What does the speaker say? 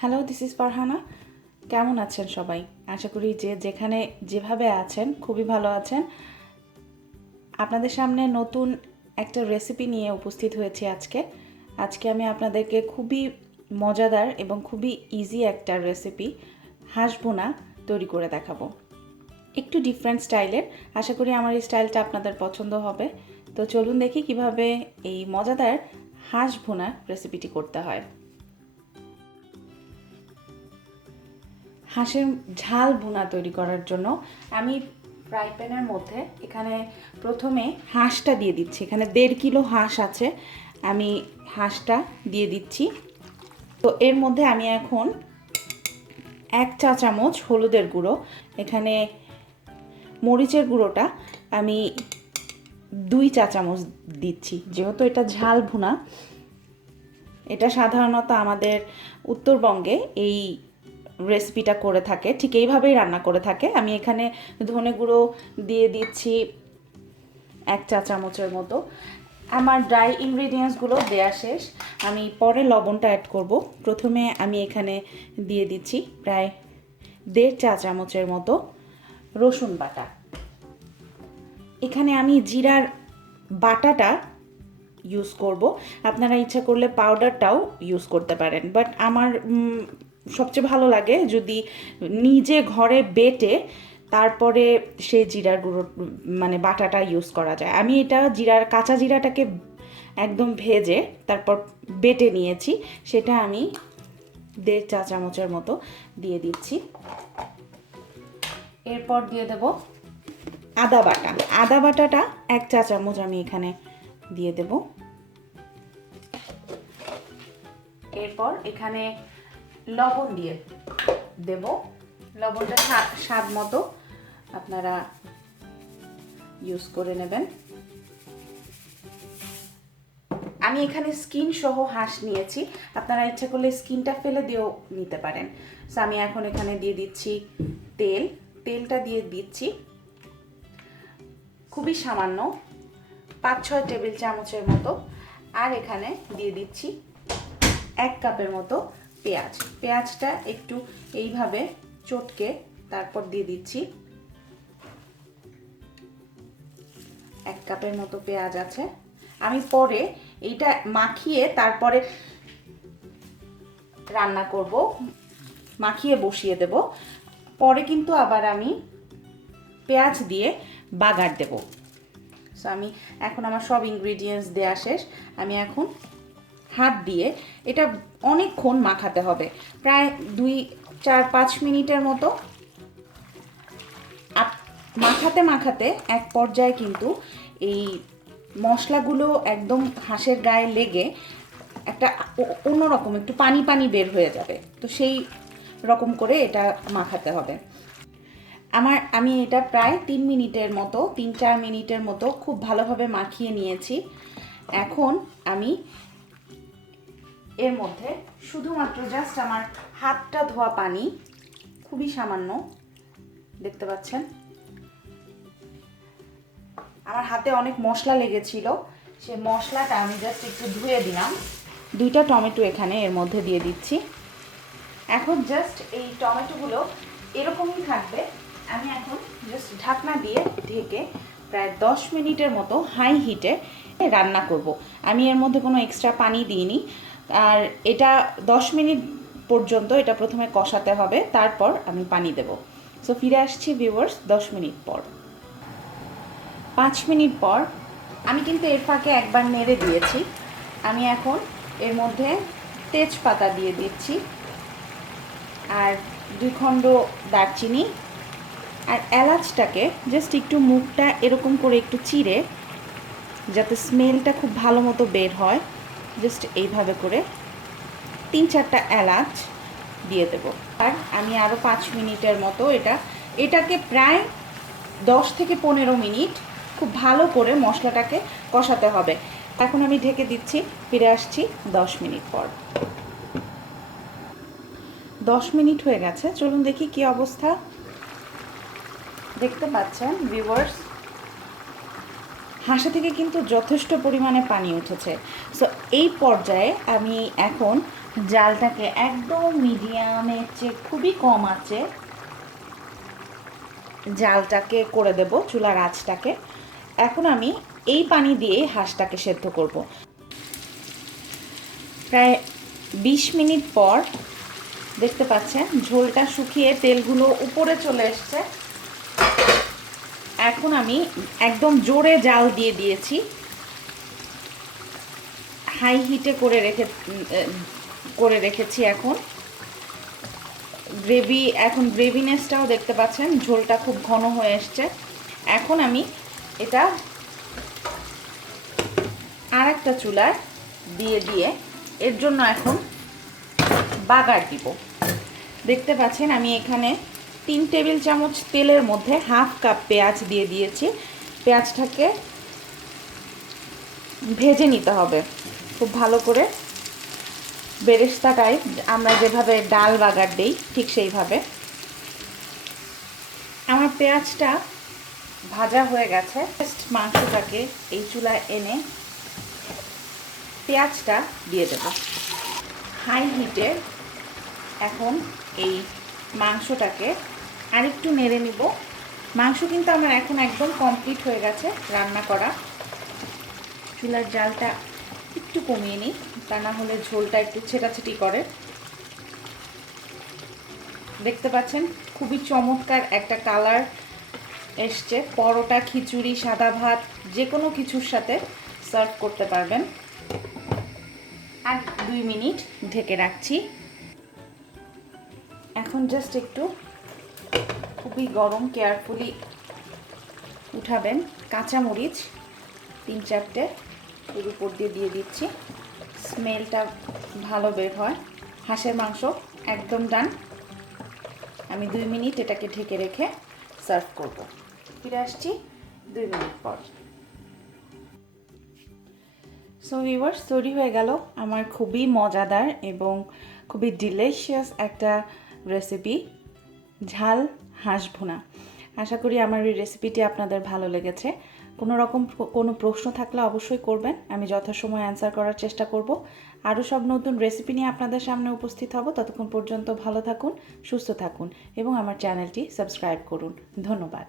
Hello, this is Farhana. কেমন আছেন সবাই? আশা করি যে যেখানে যেভাবে আছেন খুবই ভালো আছেন। আপনাদের সামনে নতুন একটা রেসিপি নিয়ে উপস্থিত হয়েছি আজকে আমি আপনাদেরকে খুবই মজাদার এবং খুবই ইজি একটা রেসিপি হাঁস ভুনা তৈরি করে দেখাবো। একটু ডিফারেন্ট স্টাইলের। আশা করি আমার এই স্টাইলটা আপনাদের পছন্দ হবে। তো চলুন দেখি কিভাবে এই মজাদার হাঁস ভুনা রেসিপিটি করতে হয়। হাঁসের ঝাল ভুনা তৈরি করার জন্য আমি ফ্রাই প্যানের মধ্যে এখানে প্রথমে হাঁসটা দিয়ে দিচ্ছি। এখানে 1.5 কিলো হাঁস আছে, আমি হাঁসটা দিয়ে দিচ্ছি। তো এর মধ্যে আমি এখন 1 চা চামচ হলুদের গুঁড়ো, এখানে মরিচের গুঁড়োটা আমি 2 চা চামচ দিচ্ছি। যেহেতু এটা ঝাল ভুনা, এটা সাধারণত আমাদের উত্তরবঙ্গে এই রেসিপিটা করে থাকে, ঠিক এইভাবেই রান্না করে থাকে। আমি এখানে ধনে গুঁড়ো দিয়ে দিচ্ছি 1 চা চামচের মতো। আমার ড্রাই ইনগ্রিডিয়েন্টসগুলো দেয়া শেষ, আমি পরে লবণটা অ্যাড করব। প্রথমে আমি এখানে দিয়ে দিচ্ছি প্রায় 1.5 চা চামচের মতো রসুন বাটা। এখানে আমি জিরার বাটাটা ইউজ করব, আপনারা ইচ্ছা করলে পাউডারটাও ইউজ করতে পারেন, বাট আমার সবচেয়ে ভালো লাগে যদি নিজে ঘরে বেটে তারপরে সেই জিরার গুঁড়ো মানে বাটাটা ইউজ করা যায়। আমি এটা কাঁচা জিরাটাকে একদম ভেজে তারপর বেটে নিয়েছি, সেটা আমি 1.5 চা চামচের মতো দিয়ে দিচ্ছি। এরপর দিয়ে দেব আদা বাটাটা 1 চা চামচ আমি এখানে দিয়ে দেব। এরপর এখানে লবণ দিয়ে দেব, লবণটা স্বাদ মতো আপনারা ইউজ করে নেবেন। আমি এখানে স্কিন সহ হাঁস নিয়েছি, আপনারা ইচ্ছা করলে স্কিনটা ফেলে দিয়েও নিতে পারেন। সো আমি এখন এখানে দিয়ে দিচ্ছি তেলটা দিয়ে দিচ্ছি খুবই সামান্য, 5-6 টেবিল চামচের মতো। আর এখানে দিয়ে দিচ্ছি 1 কাপের মতো পেঁয়াজটা একটু এইভাবে চটকে তারপর দিয়ে দিচ্ছি। 1 কাপের মতো পেঁয়াজ আছে, আমি পরে এইটা মাখিয়ে তারপরে রান্না করব, মাখিয়ে বসিয়ে দেব। পরে কিন্তু আবার আমি পেঁয়াজ দিয়ে বাগার দেব। সো আমি এখন আমার সব ইনগ্রিডিয়েন্টস দেয়া শেষ, আমি এখন হাত দিয়ে এটা অনেকক্ষণ মাখাতে হবে, প্রায় 2-4-5 মিনিটের মতো। মাখাতে এক পর্যায়ে কিন্তু এই মশলাগুলো একদম হাঁসের গায়ে লেগে একটা অন্যরকম একটু পানি পানি বের হয়ে যাবে, তো সেই রকম করে এটা মাখাতে হবে। আমি এটা প্রায় 3-4 মিনিটের মতো খুব ভালোভাবে মাখিয়ে নিয়েছি। এখন আমি এর মধ্যে শুধুমাত্র জাস্ট আমার হাতটা ধোয়া পানি, খুবই সামান্য, দেখতে পাচ্ছেন আমার হাতে অনেক মশলা লেগেছিল, সে মশলাটা আমি জাস্ট একটু ধুয়ে দিলাম। 2টা টমেটো এখানে এর মধ্যে দিয়ে দিচ্ছি। এখন জাস্ট এই টমেটোগুলো এরকমই থাকবে। আমি এখন জাস্ট ঢাকনা দিয়ে ঢেকে প্রায় 10 মিনিটের মতো হাই হিটে রান্না করব। আমি এর মধ্যে কোনো এক্সট্রা পানি দিইনি, আর এটা 10 মিনিট পর্যন্ত এটা প্রথমে কষাতে হবে, তারপর আমি পানি দেব। সো ফিরে আসছি ভিউয়ার্স 10 মিনিট পর। 5 মিনিট পর আমি কিন্তু এর ফাঁকে একবার নেড়ে দিয়েছি। আমি এখন এর মধ্যে তেজপাতা দিয়ে দিচ্ছি, আর 2 খণ্ড দারচিনি, আর এলাচটাকে জাস্ট একটু মুখটা এরকম করে একটু চিড়ে, যাতে স্মেলটা খুব ভালো মতো বের হয়, জাস্ট এইভাবে করে 3-4টা এলাচ দিয়ে দেব। আর আমি আরও 5 মিনিটের মতো এটাকে প্রায় 10 থেকে 15 মিনিট খুব ভালো করে মশলাটাকে কষাতে হবে। এখন আমি ঢেকে দিচ্ছি, ফিরে আসছি 10 মিনিট পর। 10 মিনিট হয়ে গেছে, চলুন দেখি কি অবস্থা। দেখতে পাচ্ছেন ভিউয়ার্স, হাঁসা থেকে কিন্তু যথেষ্ট পরিমাণে পানি উঠেছে। সো এই পর্যায়ে আমি এখন জালটাকে একদম মিডিয়ামের চেয়ে খুবই কম আছে জালটাকে করে দেব, চুলার আঁচটাকে। এখন আমি এই পানি দিয়ে হাঁসটাকে সেদ্ধ করব। প্রায় 20 মিনিট পর দেখতে পাচ্ছেন ঝোলটা শুকিয়ে তেলগুলো উপরে চলে এসছে। এখন আমি একদম জোরে জাল দিয়ে দিয়েছি, হাই হিটে করে রেখেছি। এখন গ্রেভিনেসটাও দেখতে পাচ্ছেন, ঝোলটা খুব ঘন হয়ে এসছে। এখন আমি এটা আর একটা চুলায় দিয়ে এর জন্য এখন বাগার দিব। দেখতে পাচ্ছেন আমি এখানে 3 টেবিল চামচ তেলের মধ্যে হাফ কাপ পেঁয়াজ দিয়ে দিয়েছি। পেঁয়াজটাকে ভেজে নিতে হবে খুব ভালো করে, বেরেস্তাটায় আমরা যেভাবে ডাল বাগার দেই ঠিক সেইভাবে। আমার পেঁয়াজটা ভাজা হয়ে গেছে। মাংসটাকে এই চুলায় এনে পেঁয়াজটা দিয়ে দেব হাই হিটে। এখন এই মাংসটাকে আরেকটু নেড়ে নিব। মাংস কিন্তু আমার এখন একদম কমপ্লিট হয়ে গেছে রান্না করা। চুলার জালটা একটু কমিয়ে নিই, তা না হলে ঝোলটা একটু ছেটাছেটি করে। দেখতে পাচ্ছেন খুবই চমৎকার একটা কালার এসছে। পরোটা, খিচুড়ি, সাদা ভাত যে কোনো কিছুর সাথে সার্ভ করতে পারবেন। আর 2 মিনিট ঢেকে রাখছি। এখন জাস্ট একটু খুবই গরম কেয়ারফুলি উঠাবেন। কাঁচামরিচ 3-4টে এর উপর দিয়ে দিচ্ছি, স্মেলটা ভালো বের হয়। হাঁসের মাংস একদম ডান। আমি 2 মিনিট এটাকে ঢেকে রেখে সার্ভ করব। ফিরে আসছি 2 মিনিট পর। সো ভিউয়ার্স, তৈরি হয়ে গেল আমার খুবই মজাদার এবং খুবই ডিলিশিয়াস একটা রেসিপি, ঝাল হাঁস ভুনা। আশা করি আমার এই রেসিপিটি আপনাদের ভালো লেগেছে। কোনো প্রশ্ন থাকলে অবশ্যই করবেন, আমি যথাসময়ে অ্যান্সার করার চেষ্টা করব। আরও সব নতুন রেসিপি নিয়ে আপনাদের সামনে উপস্থিত হব। ততক্ষণ পর্যন্ত ভালো থাকুন, সুস্থ থাকুন এবং আমার চ্যানেলটি সাবস্ক্রাইব করুন। ধন্যবাদ।